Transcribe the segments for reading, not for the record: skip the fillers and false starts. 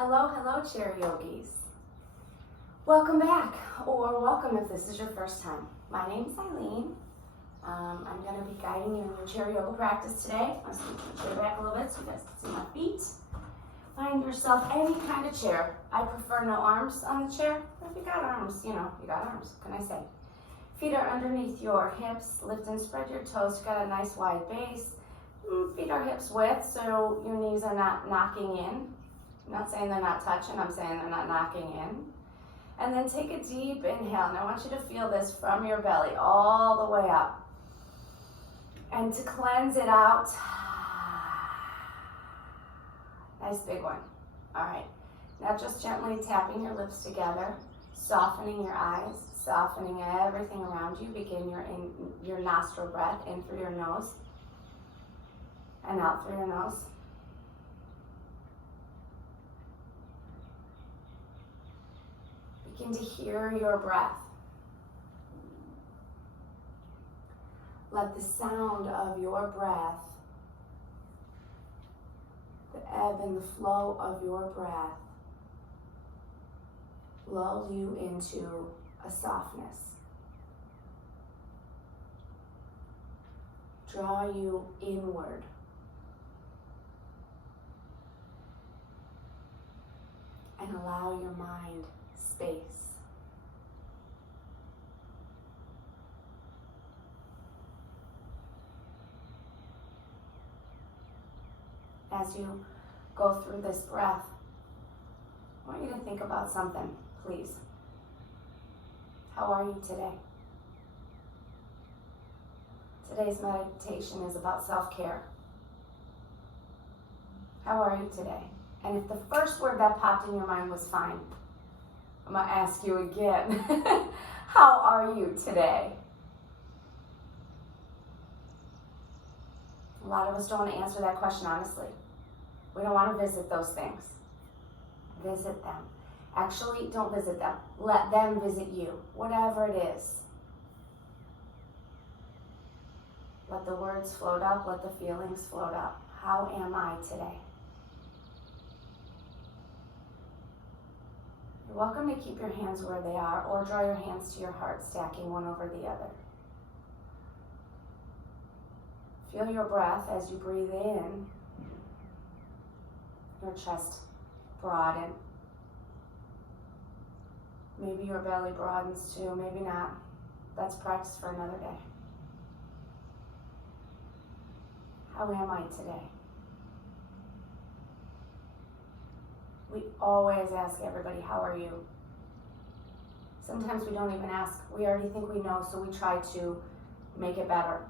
Hello, hello, chair yogis. Welcome back, or welcome if this is your first time. My name is Eileen. I'm going to be guiding you in your chair yoga practice today. I'm just going to chair back a little bit so you guys can see my feet. Find yourself any kind of chair. I prefer no arms on the chair, but if you got arms, you got arms. What can I say? Feet are underneath your hips. Lift and spread your toes. You got a nice wide base. Feet are hips width, so your knees are not knocking in. I'm not saying they're not touching, I'm saying they're not knocking in. And then take a deep inhale, and I want you to feel this from your belly all the way up. And to cleanse it out, nice big one. All right, now just gently tapping your lips together, softening your eyes, softening everything around you. Begin your nostril breath in through your nose and out through your nose. Begin to hear your breath. Let the sound of your breath, the ebb and the flow of your breath, lull you into a softness. Draw you inward. And allow your mind space. As you go through this breath, I want you to think about something, please. How are you today? Today's meditation is about self-care. How are you today? And if the first word that popped in your mind was fine, I'm going to ask you again. How are you today? A lot of us don't want to answer that question honestly. We don't want to visit those things. Visit them. Actually, don't visit them. Let them visit you, whatever it is. Let the words float up. Let the feelings float up. How am I today? You're welcome to keep your hands where they are or draw your hands to your heart, stacking one over the other. Feel your breath as you breathe in. Your chest broaden. Maybe your belly broadens too, maybe not. That's practice for another day. How am I today? We always ask everybody, how are you? Sometimes we don't even ask. We already think we know, so we try to make it better.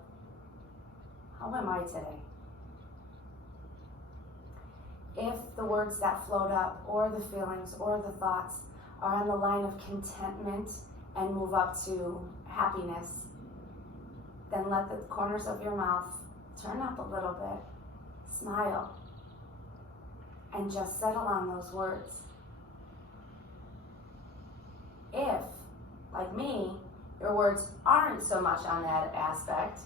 How am I today? If the words that float up, or the feelings, or the thoughts are on the line of contentment and move up to happiness, then let the corners of your mouth turn up a little bit. Smile. And just settle on those words. If, like me, your words aren't so much on that aspect,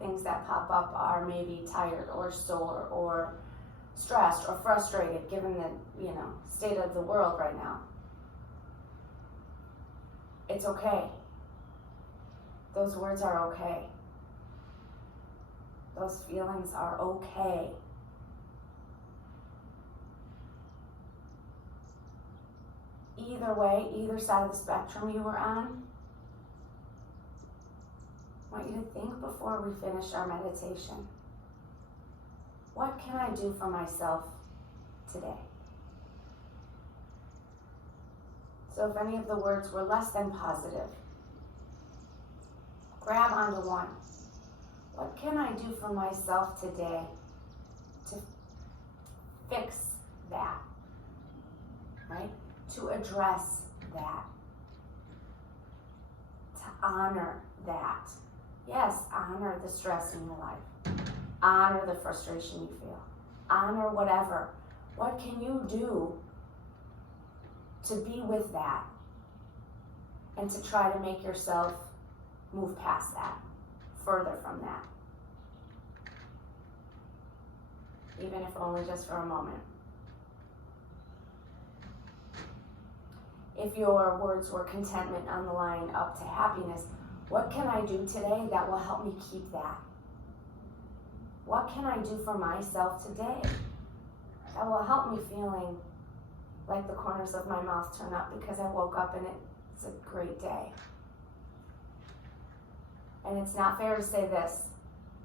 things that pop up are maybe tired or sore or stressed or frustrated given the state of the world right now. It's okay. Those words are okay. Those feelings are okay. Either way, either side of the spectrum you were on, I want you to think before we finish our meditation. What can I do for myself today? So if any of the words were less than positive, grab onto one. What can I do for myself today to fix that, right? To address that, to honor that. Yes, honor the stress in your life. Honor the frustration you feel. Honor whatever. What can you do to be with that and to try to make yourself move past that, further from that? Even if only just for a moment. If your words were contentment on the line up to happiness, what can I do today that will help me keep that? What can I do for myself today that will help me feeling like the corners of my mouth turn up because I woke up and it's a great day? And it's not fair to say this.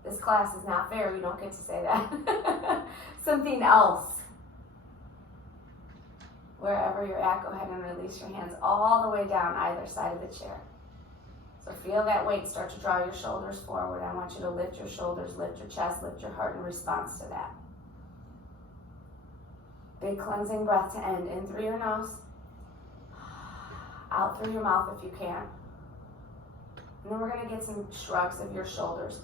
This class is not fair. You don't get to say that. Something else. Wherever you're at, go ahead and release your hands all the way down either side of the chair. So feel that weight start to draw your shoulders forward. I want you to lift your shoulders, lift your chest, lift your heart in response to that. Big cleansing breath to end. In through your nose, out through your mouth if you can. And then we're going to get some shrugs of your shoulders.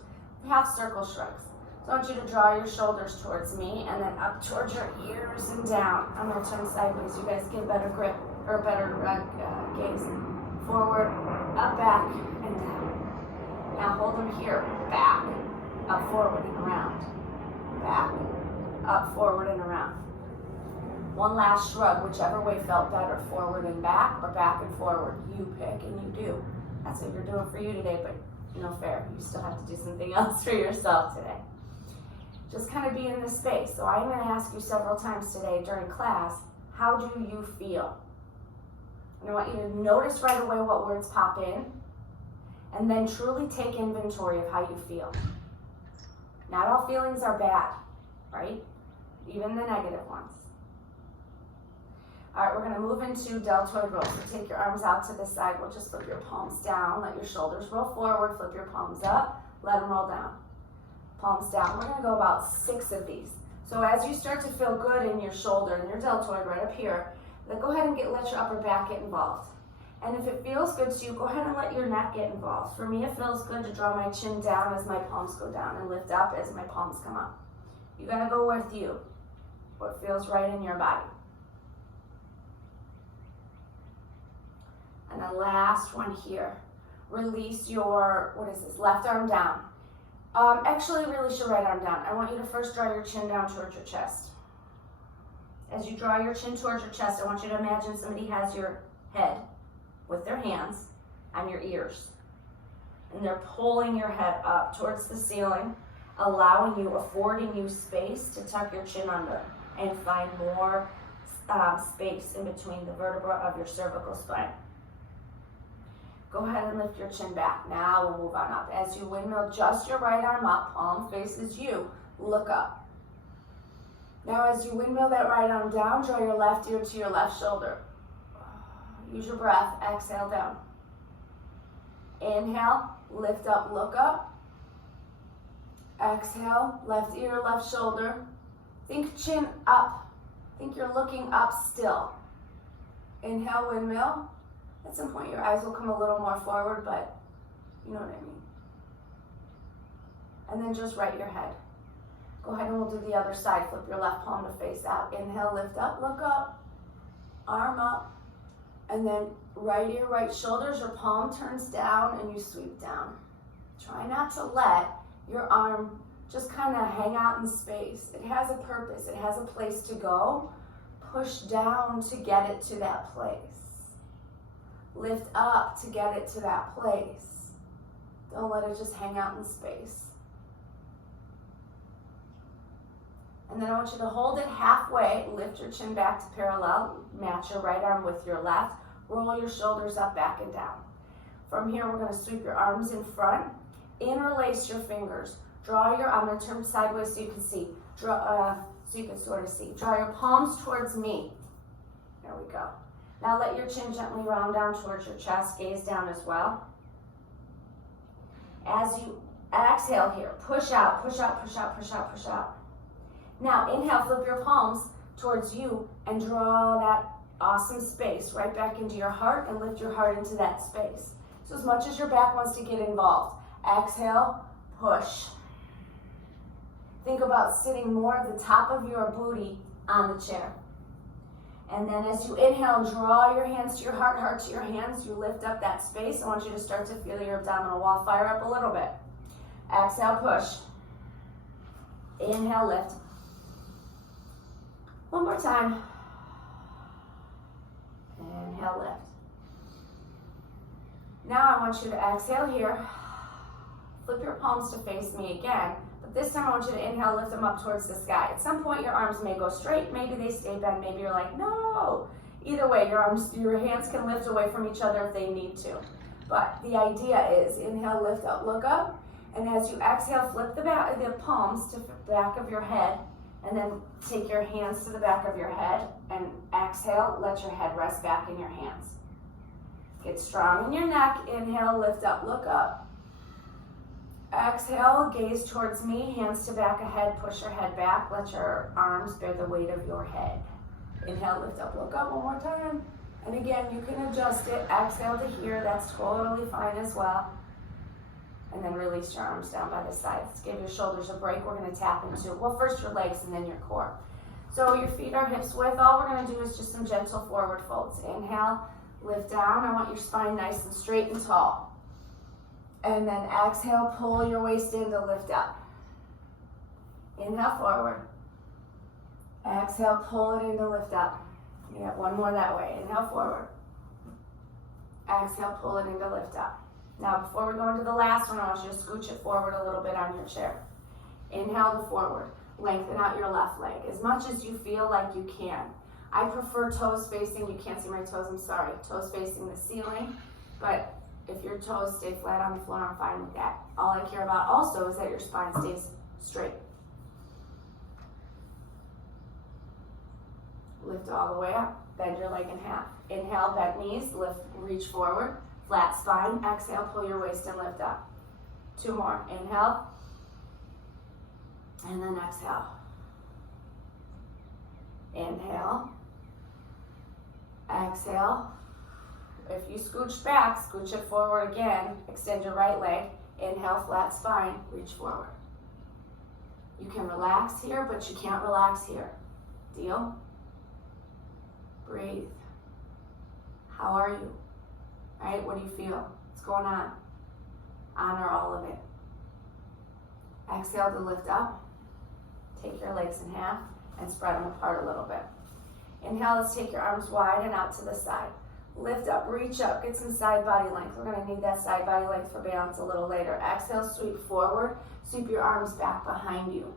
Half circle shrugs. So I want you to draw your shoulders towards me and then up towards your ears and down. I'm going to turn sideways. You guys get better grip or better gaze. Forward, up, back, and down. Now hold them here. Back, up, forward, and around. Back, up, forward, and around. One last shrug, whichever way felt better. Forward and back or back and forward. You pick and you do. That's what you're doing for you today, but no fair. You still have to do something else for yourself today. Just kind of be in this space. So I'm going to ask you several times today during class, how do you feel? And I want you to notice right away what words pop in, and then truly take inventory of how you feel. Not all feelings are bad, right? Even the negative ones. All right, we're going to move into deltoid roll. So take your arms out to the side. We'll just flip your palms down. Let your shoulders roll forward. Flip your palms up. Let them roll down. Palms down. We're going to go about 6 of these. So as you start to feel good in your shoulder and your deltoid right up here, then go ahead and let your upper back get involved. And if it feels good to you, go ahead and let your neck get involved. For me, it feels good to draw my chin down as my palms go down and lift up as my palms come up. You got to go with you. What feels right in your body. And the last one here. Release your, left arm down. Actually, release your right arm down. I want you to first draw your chin down towards your chest. As you draw your chin towards your chest, I want you to imagine somebody has your head with their hands on your ears. And they're pulling your head up towards the ceiling, affording you space to tuck your chin under and find more space in between the vertebra of your cervical spine. Go ahead and lift your chin back. Now we'll move on up. As you windmill, just your right arm up, palm faces you, look up. Now as you windmill that right arm down, draw your left ear to your left shoulder. Use your breath, exhale down. Inhale, lift up, look up. Exhale, left ear, left shoulder. Think chin up. Think you're looking up still. Inhale, windmill. At some point, your eyes will come a little more forward, but you know what I mean. And then just right your head. Go ahead and we'll do the other side. Flip your left palm to face out. Inhale, lift up, look up, arm up. And then right ear, right shoulders, your palm turns down and you sweep down. Try not to let your arm just kind of hang out in space. It has a purpose. It has a place to go. Push down to get it to that place. Lift up to get it to that place. Don't let it just hang out in space. And then I want you to hold it halfway, lift your chin back to parallel, match your right arm with your left, roll your shoulders up, back, and down. From here, we're going to sweep your arms in front, interlace your fingers, draw your, I'm going to turn sideways so you can see, so you can sort of see. Draw your palms towards me. There we go. Now let your chin gently round down towards your chest, gaze down as well. As you exhale here, push out, push out, push out, push out, push out. Now inhale, flip your palms towards you and draw that awesome space right back into your heart and lift your heart into that space. So as much as your back wants to get involved, exhale, push. Think about sitting more of the top of your booty on the chair. And then as you inhale, draw your hands to your heart, heart to your hands. You lift up that space. I want you to start to feel your abdominal wall fire up a little bit. Exhale, push. Inhale, lift. One more time. Inhale. Inhale, lift. Now I want you to exhale here. Flip your palms to face me again. But this time I want you to inhale, lift them up towards the sky. At some point your arms may go straight, maybe they stay bent, maybe you're like, no. Either way, your hands can lift away from each other if they need to. But the idea is inhale, lift up, look up. And as you exhale, flip the palms to the back of your head. And then take your hands to the back of your head. And exhale, let your head rest back in your hands. Get strong in your neck. Inhale, lift up, look up. Exhale, gaze towards me, hands to back of head, push your head back, let your arms bear the weight of your head. Inhale, lift up, look up one more time. And again, you can adjust it. Exhale to here, that's totally fine as well. And then release your arms down by the sides. Give your shoulders a break. We're gonna tap into, well, first your legs and then your core. So your feet are hips width. All we're gonna do is just some gentle forward folds. Inhale, lift down. I want your spine nice and straight and tall. And then exhale, pull your waist in to lift up. Inhale, forward. Exhale, pull it in to lift up. You got one more that way. Inhale, forward. Exhale, pull it in to lift up. Now, before we go into the last one, I want you to scooch it forward a little bit on your chair. Inhale to forward. Lengthen out your left leg as much as you feel like you can. I prefer toes facing, you can't see my toes, I'm sorry, toes facing the ceiling, but if your toes stay flat on the floor, I'm fine with that. All I care about also is that your spine stays straight. Lift all the way up, bend your leg in half. Inhale, bent knees, lift, reach forward, flat spine. Exhale, pull your waist and lift up. Two more, inhale, and then exhale. Inhale, exhale. If you scooch back, scooch it forward again. Extend your right leg. Inhale, flat spine, reach forward. You can relax here, but you can't relax here. Deal? Breathe. How are you? Right? What do you feel? What's going on? Honor all of it. Exhale to lift up. Take your legs in half and spread them apart a little bit. Inhale, let's take your arms wide and out to the side. Lift up, reach up, get some side body length. We're gonna need that side body length for balance a little later. Exhale, sweep forward, sweep your arms back behind you.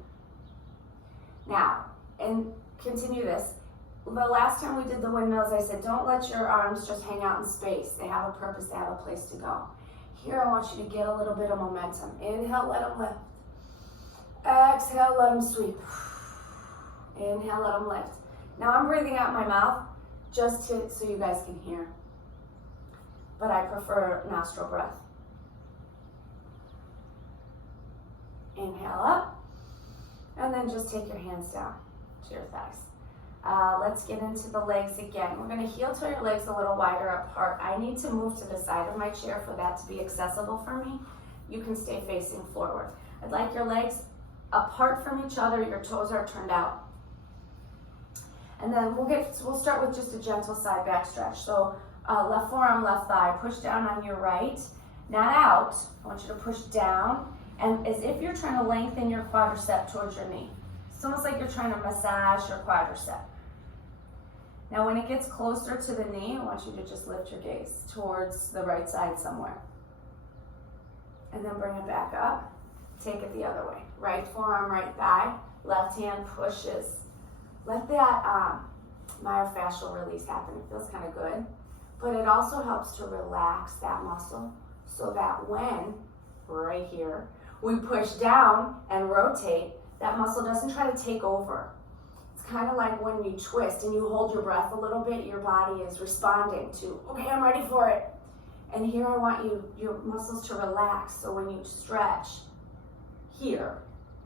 Now, and continue this. The last time we did the windmills, I said, don't let your arms just hang out in space. They have a purpose, they have a place to go. Here, I want you to get a little bit of momentum. Inhale, let them lift. Exhale, let them sweep. Inhale, let them lift. Now I'm breathing out my mouth just so you guys can hear. But I prefer nostril breath. Inhale up. And then just take your hands down to your thighs. Let's get into the legs again. We're going to heel toe your legs a little wider apart. I need to move to the side of my chair for that to be accessible for me. You can stay facing forward. I'd like your legs apart from each other. Your toes are turned out. And then we'll start with just a gentle side back stretch. So left forearm, left thigh, push down on your right, not out. I want you to push down, and as if you're trying to lengthen your quadricep towards your knee. It's almost like you're trying to massage your quadricep. Now when it gets closer to the knee, I want you to just lift your gaze towards the right side somewhere. And then bring it back up. Take it the other way. Right forearm, right thigh, left hand pushes. Let that myofascial release happen. It feels kind of good. But it also helps to relax that muscle so that when, right here, we push down and rotate, that muscle doesn't try to take over. It's kind of like when you twist and you hold your breath a little bit, your body is responding to, okay, I'm ready for it. And here I want your muscles to relax. So when you stretch here,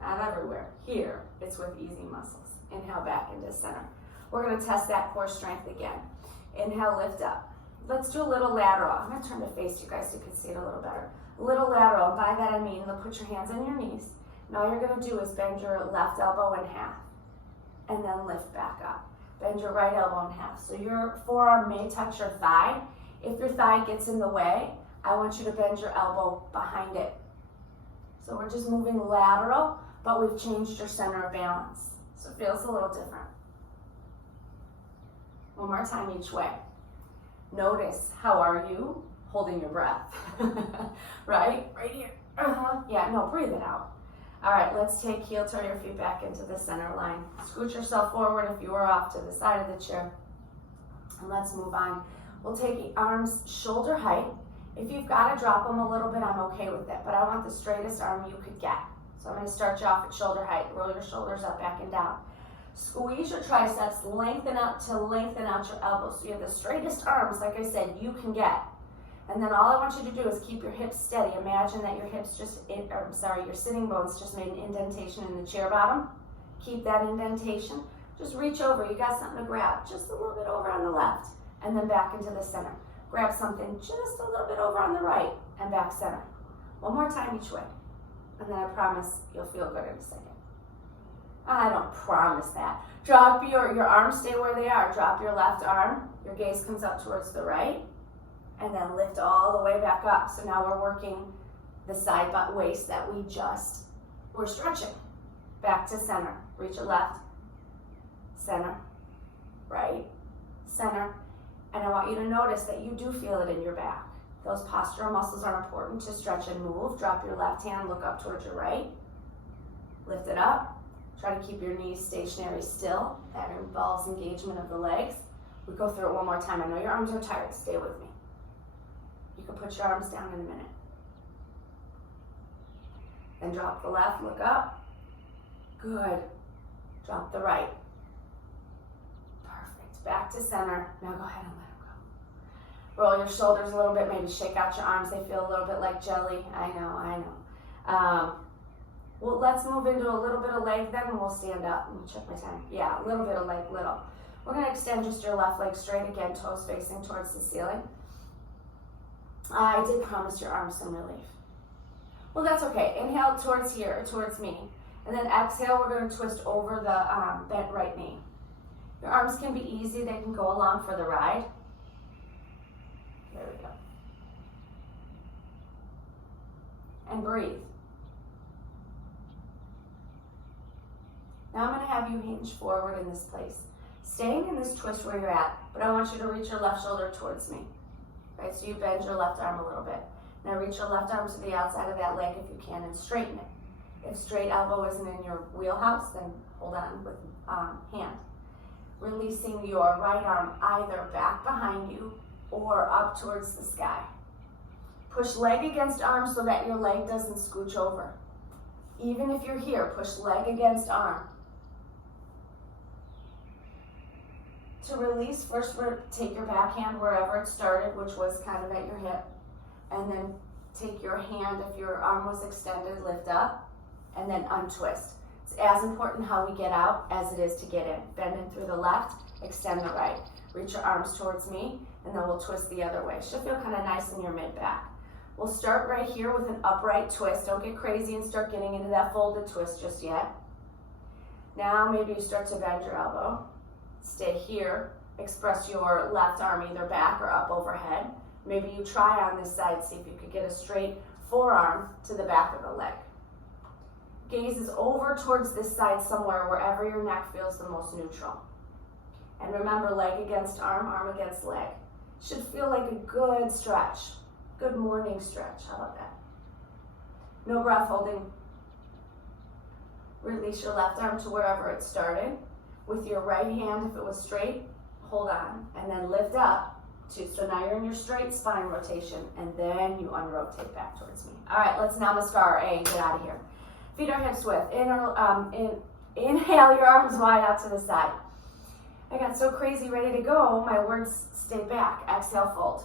not everywhere, here, it's with easy muscles. Inhale back into center. We're going to test that core strength again. Inhale, lift up. Let's do a little lateral. I'm going to turn to face you guys so you can see it a little better. A little lateral. By that I mean, put your hands on your knees. Now all you're going to do is bend your left elbow in half and then lift back up. Bend your right elbow in half. So your forearm may touch your thigh. If your thigh gets in the way, I want you to bend your elbow behind it. So we're just moving lateral, but we've changed your center of balance. So it feels a little different. One more time each way. Notice, how are you holding your breath? Right here. Yeah, no, breathe it out. All right, let's take heel toe your feet back into the center line. Scoot yourself forward if you are off to the side of the chair. And let's move on. We'll take arms shoulder height. If you've got to drop them a little bit, I'm okay with it, but I want the straightest arm you could get. So I'm going to start you off at shoulder height. Roll your shoulders up, back and down. Squeeze your triceps, lengthen out your elbows. So you have the straightest arms, like I said, you can get. And then all I want you to do is keep your hips steady. Imagine that your your sitting bones just made an indentation in the chair bottom. Keep that indentation. Just reach over. You got something to grab. Just a little bit over on the left. And then back into the center. Grab something just a little bit over on the right and back center. One more time each way. And then I promise you'll feel good in a second. I don't promise that. Drop your arms, stay where they are. Drop your left arm. Your gaze comes up towards the right. And then lift all the way back up. So now we're working the side butt waist that we're stretching. Back to center. Reach your left, center, right, center. And I want you to notice that you do feel it in your back. Those postural muscles are important to stretch and move. Drop your left hand, look up towards your right. Lift it up. Try to keep your knees stationary still. That involves engagement of the legs. We go through it one more time. I know your arms are tired. Stay with me. You can put your arms down in a minute. Then drop the left, look up. Good. Drop the right. Perfect. Back to center. Now go ahead and let them go. Roll your shoulders a little bit. Maybe shake out your arms. They feel a little bit like jelly. I know. Well, let's move into a little bit of leg then, and we'll stand up. Let me check my time. Yeah, a little bit of leg, little. We're going to extend just your left leg straight again, toes facing towards the ceiling. I did promise your arms some relief. Well, that's okay. Inhale towards here, towards me. And then exhale, we're going to twist over the bent right knee. Your arms can be easy. They can go along for the ride. There we go. And breathe. Now I'm going to have you hinge forward in this place. Staying in this twist where you're at, but I want you to reach your left shoulder towards me. Right, so you bend your left arm a little bit. Now reach your left arm to the outside of that leg if you can and straighten it. If straight elbow isn't in your wheelhouse, then hold on with hand. Releasing your right arm either back behind you or up towards the sky. Push leg against arm so that your leg doesn't scooch over. Even if you're here, push leg against arm. To release, first take your back hand wherever it started, which was kind of at your hip. And then take your hand, if your arm was extended, lift up, and then untwist. It's as important how we get out as it is to get in. Bend in through the left, extend the right. Reach your arms towards me, and then we'll twist the other way. Should feel kind of nice in your mid-back. We'll start right here with an upright twist. Don't get crazy and start getting into that folded twist just yet. Now maybe you start to bend your elbow. Stay here. Express your left arm either back or up overhead. Maybe you try on this side, see if you could get a straight forearm to the back of the leg. Gaze is over towards this side somewhere, wherever your neck feels the most neutral. And remember, leg against arm, arm against leg. Should feel like a good stretch. Good morning stretch. How about that? No breath holding. Release your left arm to wherever it started. With your right hand, if it was straight, hold on. And then lift up. So now you're in your straight spine rotation. And then you unrotate back towards me. All right, let's Namaskar and get out of here. Feet are hips width. Inhale your arms wide out to the side. I got so crazy ready to go, my words stayed back. Exhale, fold.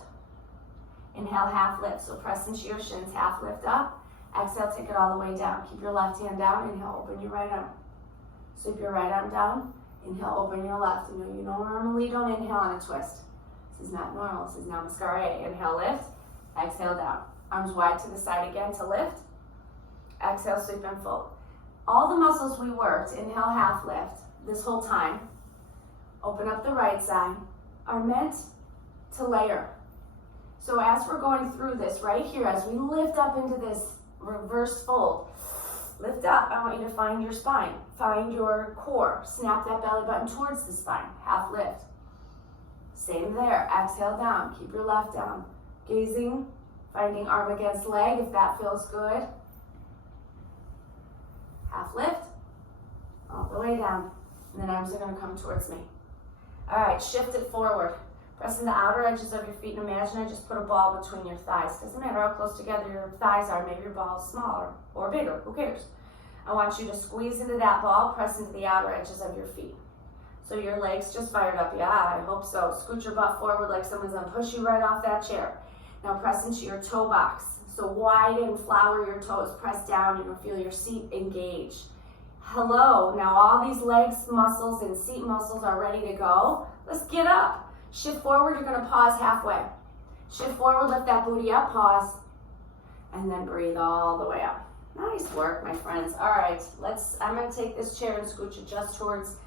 Inhale, half lift. So press into your shins, half lift up. Exhale, take it all the way down. Keep your left hand down. Inhale, open your right arm. Sweep your right arm down. Inhale, open your left. You normally don't inhale on a twist. This is not normal. This is Namaskar. Inhale, lift. Exhale, down. Arms wide to the side again to lift. Exhale, sweep and fold. All the muscles we worked, inhale, half lift, this whole time, open up the right side, are meant to layer. So as we're going through this right here, as we lift up into this reverse fold, lift up. I want you to find your spine. Find your core. Snap that belly button towards the spine. Half lift. Same there. Exhale down. Keep your left down. Gazing, finding arm against leg if that feels good. Half lift, all the way down. And then arms are going to come towards me. All right, shift it forward. Pressing the outer edges of your feet and imagine I just put a ball between your thighs. Doesn't matter how close together your thighs are. Maybe your ball is smaller or bigger. Who cares? I want you to squeeze into that ball, press into the outer edges of your feet. So your legs just fired up. Yeah, I hope so. Scoot your butt forward like someone's going to push you right off that chair. Now press into your toe box. So widen, flower your toes. Press down. You're going to feel your seat engage. Hello. Now all these legs muscles and seat muscles are ready to go. Let's get up. Shift forward. You're going to pause halfway. Shift forward. Lift that booty up. Pause. And then breathe all the way up. Nice work, my friends. All right. I'm going to take this chair and scoot you just towards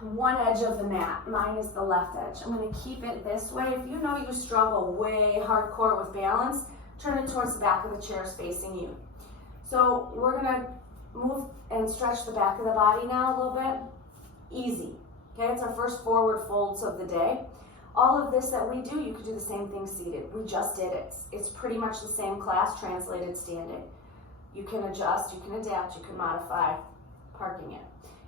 one edge of the mat. Mine is the left edge. I'm going to keep it this way. If you know you struggle way hardcore with balance, turn it towards the back of the chair facing you. So we're going to move and stretch the back of the body now a little bit. Easy. Okay, it's our first forward folds of the day. All of this that we do, you could do the same thing seated. We just did it. It's pretty much the same class translated standing. You can adjust, you can adapt, you can modify parking it.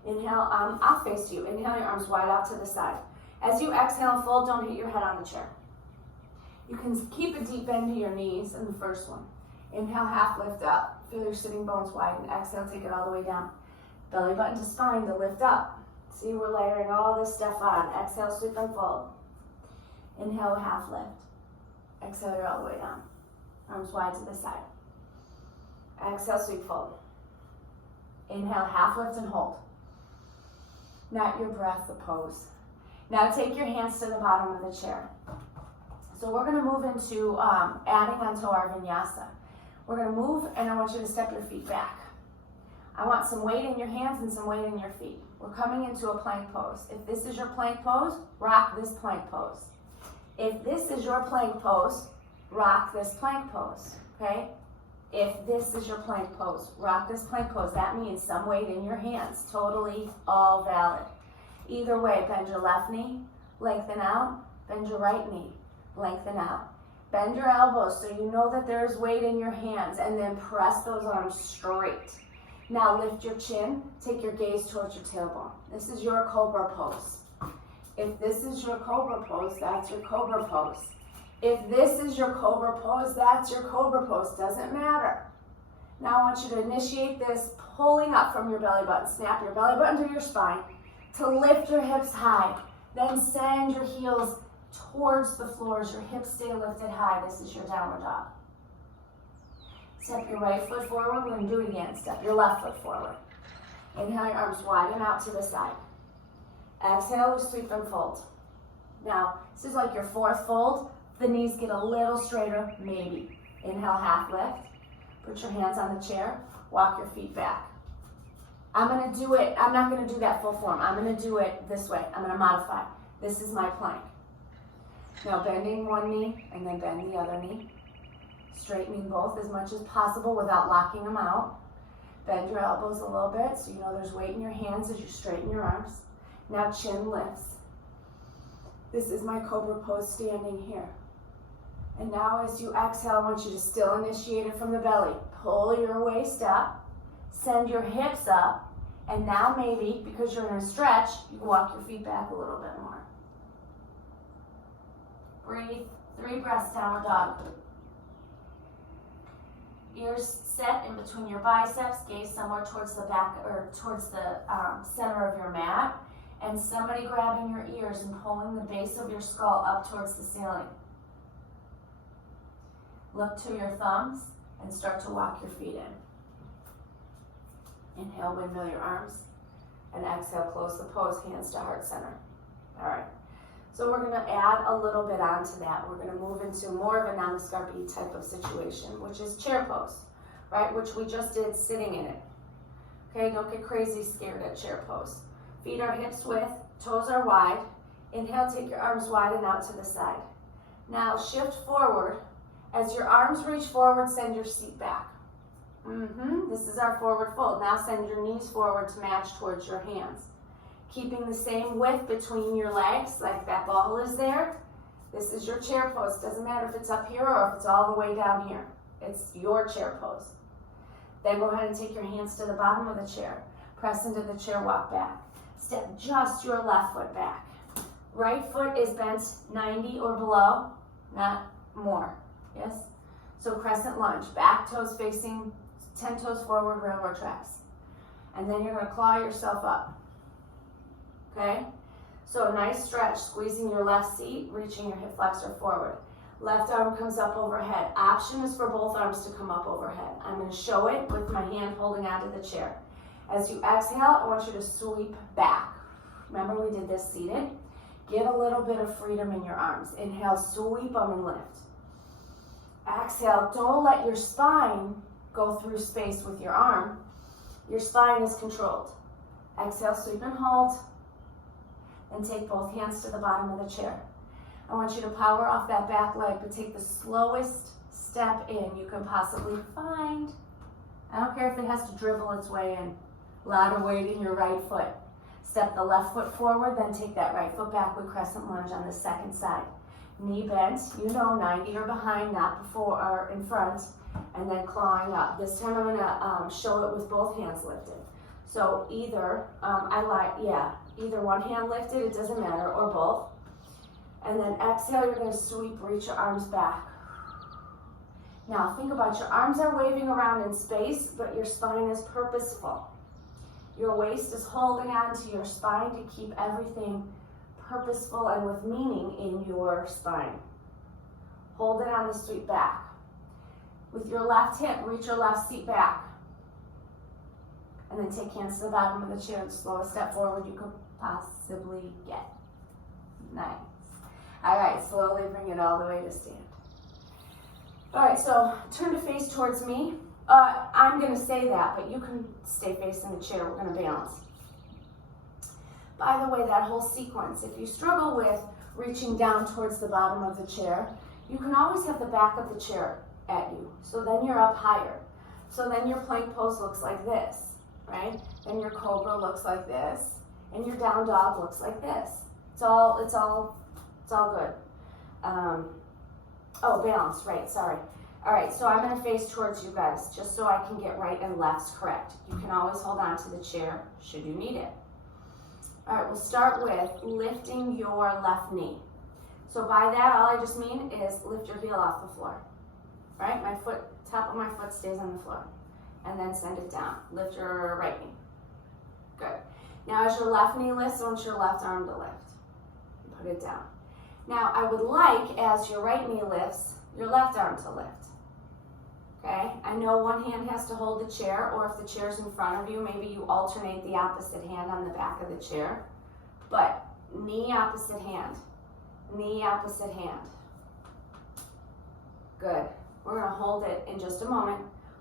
Inhale, I'll face you. Inhale, your arms wide out to the side. As you exhale and fold, don't hit your head on the chair. You can keep a deep bend to your knees in the first one. Inhale, half lift up. Feel your sitting bones widen. Exhale, take it all the way down. Belly button to spine to lift up. See, we're layering all this stuff on. Exhale, sweep and fold. Inhale, half lift. Exhale, you're all the way down. Arms wide to the side. Exhale, sweep, fold. Inhale, half lift and hold. Not your breath, the pose. Now take your hands to the bottom of the chair. So we're going to move into adding onto our vinyasa. We're going to move and I want you to step your feet back. I want some weight in your hands and some weight in your feet. We're coming into a plank pose. If this is your plank pose, rock this plank pose. If this is your plank pose, rock this plank pose, okay? If this is your plank pose, rock this plank pose. That means some weight in your hands. Totally all valid. Either way, bend your left knee, lengthen out. Bend your right knee, lengthen out. Bend your elbows so you know that there's weight in your hands, and then press those arms straight. Now lift your chin, take your gaze towards your tailbone. This is your cobra pose. If this is your cobra pose, that's your cobra pose. If this is your cobra pose, that's your cobra pose. Doesn't matter. Now I want you to initiate this pulling up from your belly button. Snap your belly button to your spine to lift your hips high. Then send your heels towards the floor as your hips stay lifted high. This is your downward dog. Step your right foot forward. We're going to do it again. Step your left foot forward. Inhale, your arms widen out to the side. Exhale, sweep and fold. Now, this is like your fourth fold. The knees get a little straighter, maybe. Inhale, half lift. Put your hands on the chair. Walk your feet back. I'm going to do it. I'm not going to do that full form. I'm going to do it this way. I'm going to modify. This is my plank. Now, bending one knee and then bend the other knee. Straightening both as much as possible without locking them out. Bend your elbows a little bit so you know there's weight in your hands as you straighten your arms. Now chin lifts. This is my cobra pose standing here. And now as you exhale, I want you to still initiate it from the belly. Pull your waist up, send your hips up, and now maybe, because you're in a stretch, you can walk your feet back a little bit more. Breathe, 3 breaths, downward dog. Ears set in between your biceps, gaze somewhere towards the back or towards the center of your mat, and somebody grabbing your ears and pulling the base of your skull up towards the ceiling. Look to your thumbs and start to walk your feet in. Inhale, windmill your arms, and exhale, close the pose, hands to heart center. All right. So we're going to add a little bit onto that. We're going to move into more of a Namaskar type of situation, which is chair pose, right? Which we just did sitting in it. Okay, don't get crazy scared at chair pose. Feet are hips width, toes are wide. Inhale, take your arms wide and out to the side. Now shift forward. As your arms reach forward, send your seat back. This is our forward fold. Now send your knees forward to match towards your hands. Keeping the same width between your legs, like that ball is there. This is your chair pose. Doesn't matter if it's up here or if it's all the way down here. It's your chair pose. Then go ahead and take your hands to the bottom of the chair. Press into the chair, walk back. Step just your left foot back. Right foot is bent 90 or below, not more. Yes? So crescent lunge, back toes facing 10 toes forward, railroad tracks. And then you're going to claw yourself up. Okay? So a nice stretch, squeezing your left seat, reaching your hip flexor forward. Left arm comes up overhead. Option is for both arms to come up overhead. I'm going to show it with my hand holding onto the chair. As you exhale, I want you to sweep back. Remember we did this seated? Get a little bit of freedom in your arms. Inhale, sweep them and lift. Exhale, don't let your spine go through space with your arm. Your spine is controlled. Exhale, sweep and hold. And take both hands to the bottom of the chair. I want you to power off that back leg, but take the slowest step in you can possibly find. I don't care if it has to dribble its way in. A lot of weight in your right foot. Step the left foot forward, then take that right foot back with crescent lunge on the second side. Knee bent, 90 or behind, not before or in front, and then clawing up. This time I'm gonna show it with both hands lifted. So either, either one hand lifted, it doesn't matter, or both. And then exhale, you're gonna sweep, reach your arms back. Now think about your arms are waving around in space, but your spine is purposeful. Your waist is holding on to your spine to keep everything purposeful and with meaning in your spine. Hold it on the sweep back. With your left hip, reach your left seat back. And then take hands to the bottom of the chair, the slowest step forward you could possibly get. Nice. All right, slowly bring it all the way to stand. All right, so turn to face towards me. I'm gonna say that, but you can stay facing the chair. We're gonna balance. By the way, that whole sequence, if you struggle with reaching down towards the bottom of the chair, you can always have the back of the chair at you. So then you're up higher. So then your plank pose looks like this, right? Then your cobra looks like this, and your down dog looks like this. It's all good. Balance, right, sorry. All right, so I'm gonna face towards you guys, just so I can get right and lefts correct. You can always hold on to the chair, should you need it. All right, we'll start with lifting your left knee. So by that, all I just mean is lift your heel off the floor, right? Top of my foot stays on the floor. And then send it down. Lift your right knee. Good. Now as your left knee lifts, I want your left arm to lift. Put it down. Now I would like, as your right knee lifts, your left arm to lift. Okay? I know one hand has to hold the chair, or if the chair's in front of you, maybe you alternate the opposite hand on the back of the chair. But knee, opposite hand. Knee, opposite hand. Good. We're going to hold it in just a moment.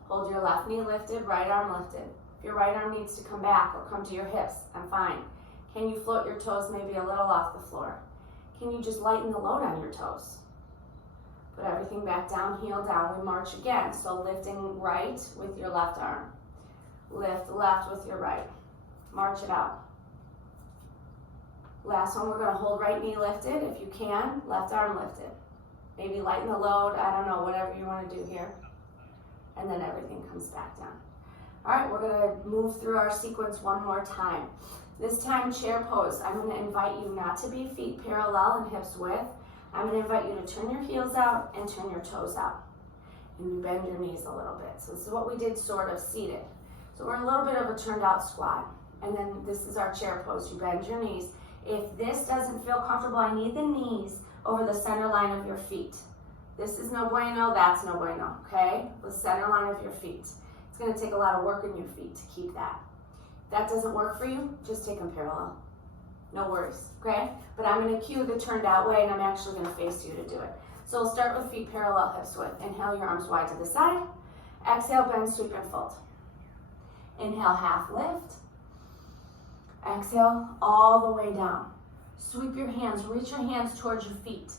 Hold your left knee lifted, right arm lifted. If your right arm needs to come back or come to your hips, I'm fine. Can you float your toes maybe a little off the floor? Can you just lighten the load on your toes? Put everything back down, heel down. We march again. So lifting right with your left arm. Lift left with your right. March it out. Last one, we're going to hold right knee lifted. If you can, left arm lifted. Maybe lighten the load. I don't know, whatever you want to do here. And then everything comes back down. All right, we're going to move through our sequence one more time. This time, chair pose. I'm going to invite you not to be feet parallel and hips width. I'm going to invite you to turn your heels out and turn your toes out. And you bend your knees a little bit. So this is what we did sort of seated. So we're a little bit of a turned out squat. And then this is our chair pose. You bend your knees. If this doesn't feel comfortable, I need the knees over the center line of your feet. This is no bueno, that's no bueno, okay? The center line of your feet. It's going to take a lot of work in your feet to keep that. If that doesn't work for you, just take them parallel. No worries, okay? But I'm going to cue the turned out way, and I'm actually going to face you to do it. So we'll start with feet parallel, hips width. Inhale, your arms wide to the side. Exhale, bend, sweep, and fold. Inhale, half lift. Exhale, all the way down. Sweep your hands, reach your hands towards your feet.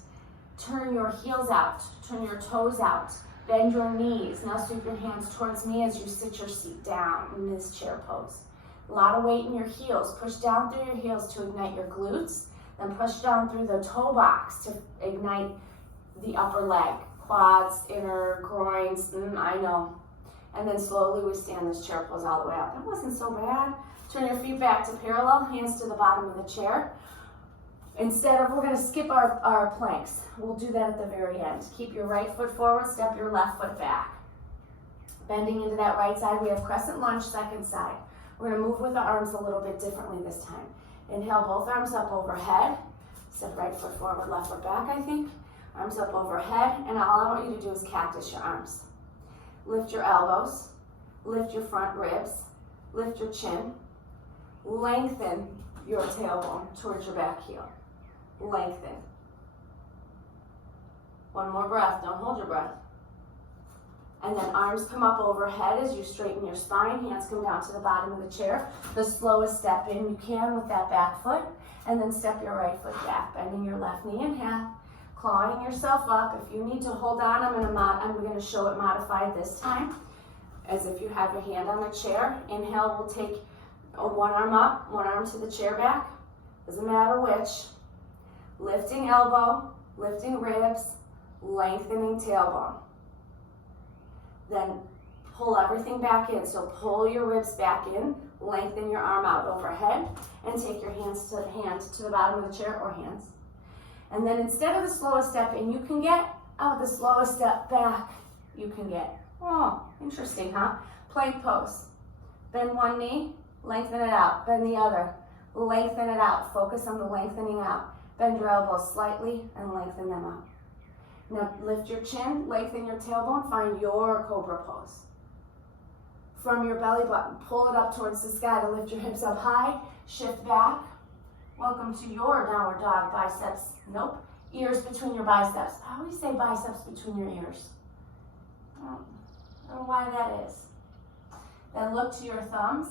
Turn your heels out, turn your toes out. Bend your knees. Now sweep your hands towards me as you sit your seat down in this chair pose. A lot of weight in your heels. Push down through your heels to ignite your glutes. Then push down through the toe box to ignite the upper leg. Quads, inner, groins, I know. And then slowly we stand this chair pose all the way up. That wasn't so bad. Turn your feet back to parallel, hands to the bottom of the chair. Instead of, we're gonna skip our planks. We'll do that at the very end. Keep your right foot forward, step your left foot back. Bending into that right side, we have crescent lunge, second side. We're gonna move with the arms a little bit differently this time. Inhale, both arms up overhead. Step right foot forward, left foot back, I think. Arms up overhead, and all I want you to do is cactus your arms. Lift your elbows, lift your front ribs, lift your chin, lengthen your tailbone towards your back heel. Lengthen. One more breath, don't hold your breath. And then arms come up overhead as you straighten your spine, hands come down to the bottom of the chair. The slowest step in you can with that back foot, and then step your right foot back, bending your left knee in half, clawing yourself up. If you need to hold on, I'm gonna show it modified this time, as if you have your hand on the chair. Inhale, we'll take one arm up, one arm to the chair back, doesn't matter which. Lifting elbow, lifting ribs, lengthening tailbone. Then pull everything back in. So pull your ribs back in, lengthen your arm out overhead, and take your hands to the bottom of the chair or hands. And then instead of the slowest step in, you can get the slowest step back you can get. Oh, interesting, huh? Plank pose. Bend one knee, lengthen it out. Bend the other, lengthen it out. Focus on the lengthening out. Bend your elbows slightly and lengthen them out. Now lift your chin, lengthen your tailbone, find your cobra pose. From your belly button, pull it up towards the sky to lift your hips up high, shift back. Welcome to your downward dog, biceps, nope, ears between your biceps. I always say biceps between your ears. I don't know why that is. Then look to your thumbs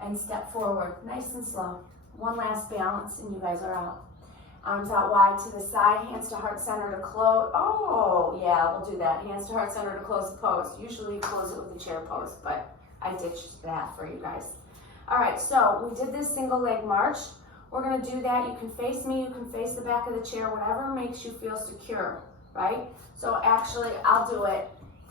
and step forward, nice and slow. One last balance and you guys are out. Arms out wide to the side, hands to heart center to close. Oh, yeah, we'll do that. Hands to heart center to close the pose. Usually you close it with the chair pose, but I ditched that for you guys. All right, so we did this single leg march. We're gonna do that. You can face me, you can face the back of the chair, whatever makes you feel secure, right? So actually, I'll do it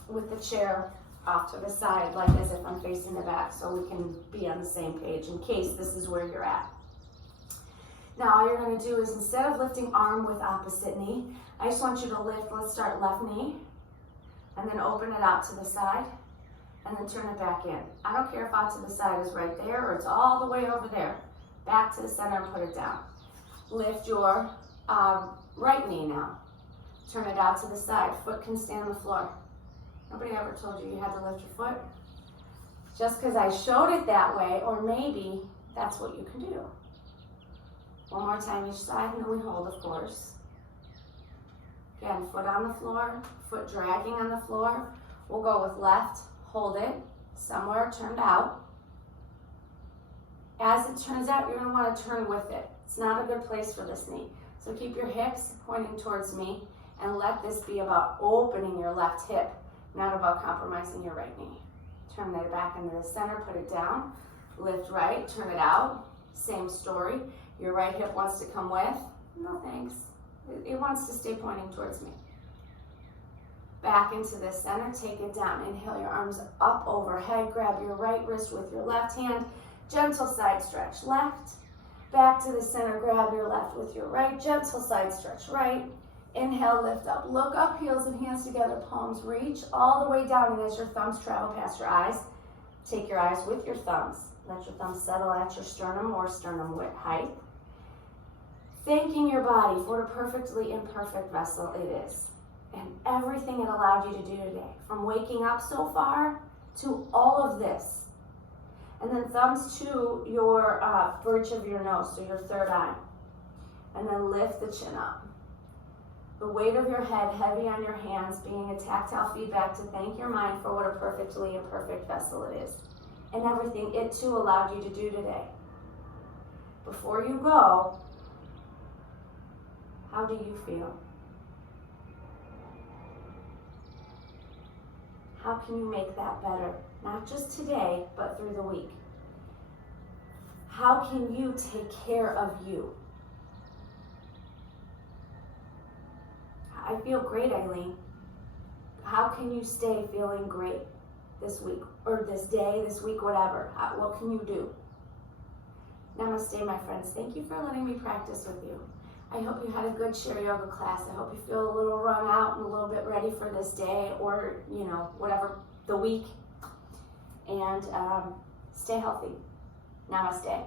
with the chair off to the side, like as if I'm facing the back, so we can be on the same page in case this is where you're at. Now all you're gonna do is, instead of lifting arm with opposite knee, I just want you to lift, let's start left knee, and then open it out to the side, and then turn it back in. I don't care if out to the side is right there or it's all the way over there. Back to the center and put it down. Lift your right knee now. Turn it out to the side. Foot can stay on the floor. Nobody ever told you you had to lift your foot. Just because I showed it that way, or maybe that's what you can do. One more time each side, and then we hold, of course. Again, foot on the floor, foot dragging on the floor. We'll go with left, hold it, somewhere turned out. As it turns out, you're gonna wanna turn with it. It's not a good place for this knee. So keep your hips pointing towards me, and let this be about opening your left hip, not about compromising your right knee. Turn it back into the center, put it down, lift right, turn it out, same story. Your right hip wants to come with, no thanks. It wants to stay pointing towards me. Back into the center, take it down. Inhale your arms up overhead, grab your right wrist with your left hand, gentle side stretch left. Back to the center, grab your left with your right, gentle side stretch right. Inhale, lift up, look up, heels and hands together, palms reach all the way down, and as your thumbs travel past your eyes, take your eyes with your thumbs. Let your thumbs settle at your sternum or sternum width height. Thanking your body for what a perfectly imperfect vessel it is, and everything it allowed you to do today, from waking up so far to all of this. And then thumbs to your bridge of your nose, so your third eye. And then lift the chin up. The weight of your head heavy on your hands, being a tactile feedback to thank your mind for what a perfectly imperfect vessel it is. And everything it too allowed you to do today. Before you go, how do you feel? How can you make that better? Not just today, but through the week. How can you take care of you? I feel great, Eileen. How can you stay feeling great this week or this day, this week, whatever? What can you do? Namaste, my friends. Thank you for letting me practice with you. I hope you had a good chair yoga class. I hope you feel a little run out and a little bit ready for this day or, whatever, the week. And stay healthy. Namaste.